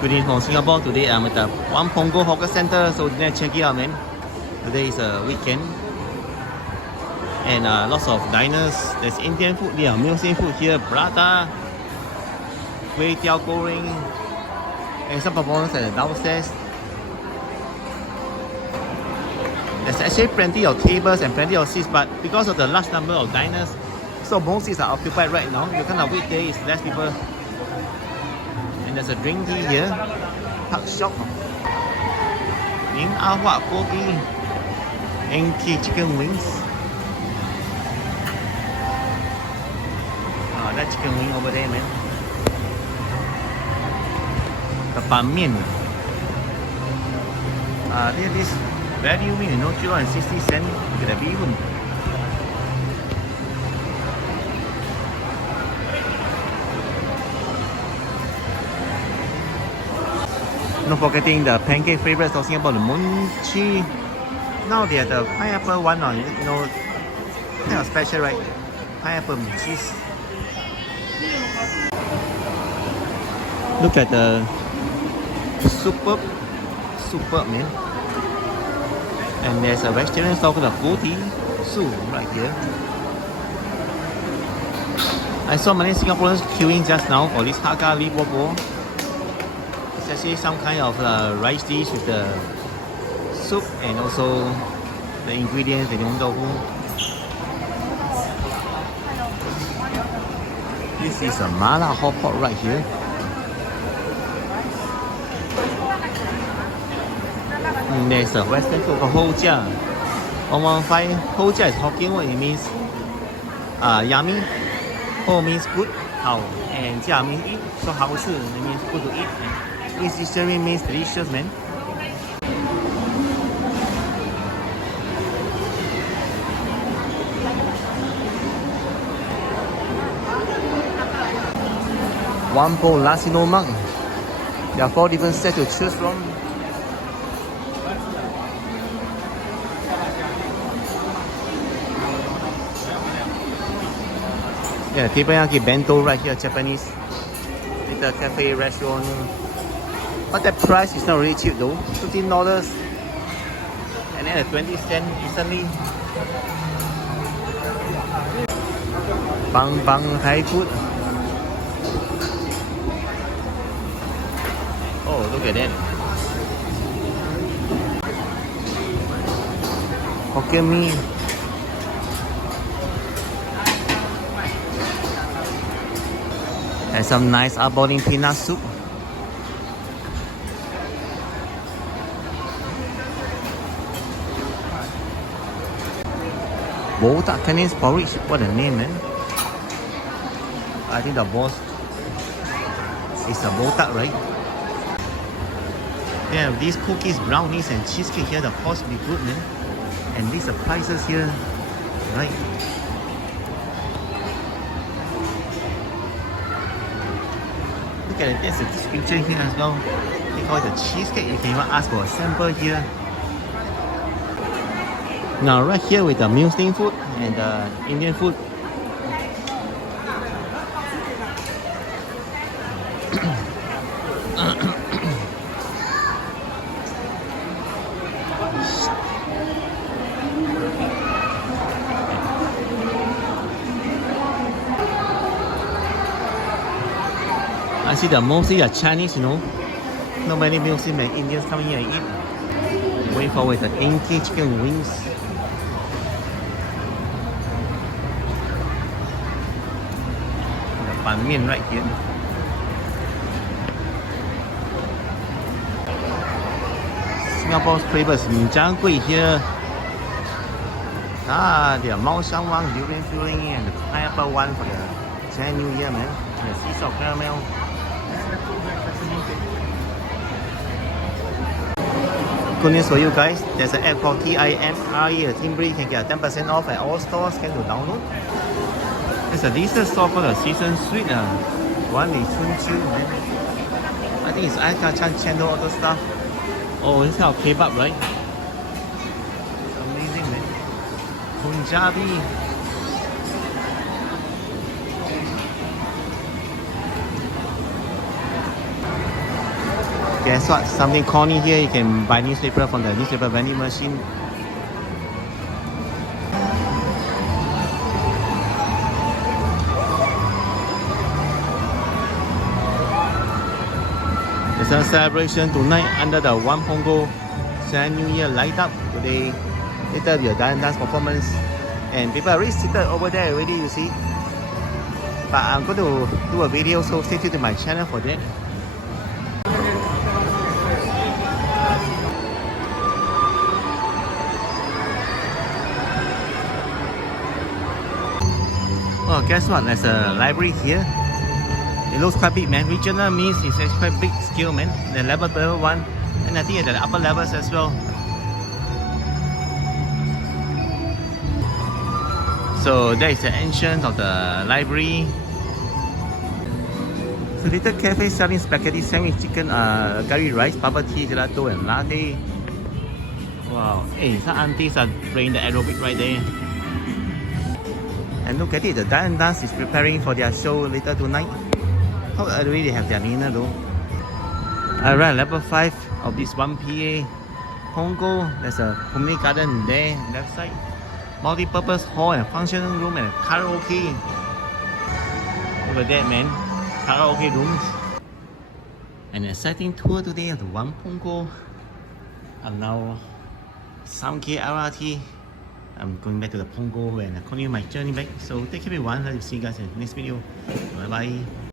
Greetings from Singapore. Today I'm at the Punggol Hawker Center, so let's check it out, man. Today is a weekend, and lots of diners. There's Indian food, yeah, Muslim food here, prata, kway teow goreng, and some performance at the downstairs. There's actually plenty of tables and plenty of seats, but because of the large number of diners, so most seats are occupied right now. You kind of weekday is less people. And there's a drink tea here, Park Shop, Ning Ahwa Kopi, NK chicken wings. That chicken wing over there, man. The ban mian. This value meal, 260 cents. Look at the bee hoon. Not forgetting the pancake favorites, talking about the mochi. Now they are the pineapple one, kind of special, right? Pineapple cheese. Look at the superb man. And there's a vegetarian stall called the Futi soup right here. I saw many Singaporeans queuing just now for this Hakka Li Bo Bo. It's actually some kind of rice dish with the soup and also the ingredients, the yong tofu. This is a mala hot pot right here. And there's a western food called Ho Jia. 115. Ho Jia is Hokkien word. It means yummy. Ho means good. Hao. And Jia means eat. So 好吃 it means good to eat. This literally means delicious, man. One bowl nasi lemak. There are 4 different sets to choose from. Yeah, teppanyaki bento right here, Japanese little cafe restaurant. But the price is not really cheap though, $15. And then a 20 cent recently. Bang bang Thai food. Oh, look at that. Hokkien mee. And some nice abounding peanut soup. Botak Chinese porridge. What a name, man. I think the boss is a botak, right? They have these cookies, brownies, and cheesecake here. The cost will be good, man. And these are prices here, right? Look at it, there's a description here as well. They call it the cheesecake. You can even ask for a sample here. Now right here with the Muslim food and the Indian food. I see that mostly are Chinese, Not many Muslim and Indians coming here and eat. Going forward the NK chicken wings. The ban mian right here. Singapore's flavors in Jiangui here. The Mao Shan Wang durian filling and the pineapple one for the Chinese New Year, man. And the sea salt caramel. Good news for you guys, there's an app called TIMRE, a Timbre. You can get 10% off at all stores. Can you download? There's a decent store called a Season Sweet. One is Chun, man. I think it's Aika Chan channel, all the stuff. Oh, this kind of kebab, right? It's amazing, man. Punjabi. guess what? Something corny here. You can buy newspaper from the newspaper vending machine. There's a celebration tonight under the One Punggol New Year light up today. Later the dance performance, and people are already seated over there already, you see. But I'm going to do a video, so stay tuned to my channel for that. Well, guess what? There's a library here. It looks quite big, man. Regional means it's actually quite big scale, man. The level 1, and I think at the upper levels as well. So that is the entrance of the library. So little cafe selling spaghetti sandwich, chicken, curry rice, bubble tea, gelato, and latte. Wow, hey, some aunties are playing the aerobic right there. And look at it, the dance is preparing for their show later tonight. How early they have their dinner though? Alright, level 5 of this 1PA Punggol. There's a community garden there, left side. Multi-purpose hall and functional room and karaoke. Look at that, man. Karaoke rooms. An exciting tour today of the One Punggol. I'm now Sound K LRT. I'm going back to the Punggol and continue my journey back. So take care everyone. I'll see you guys in the next video. Bye bye.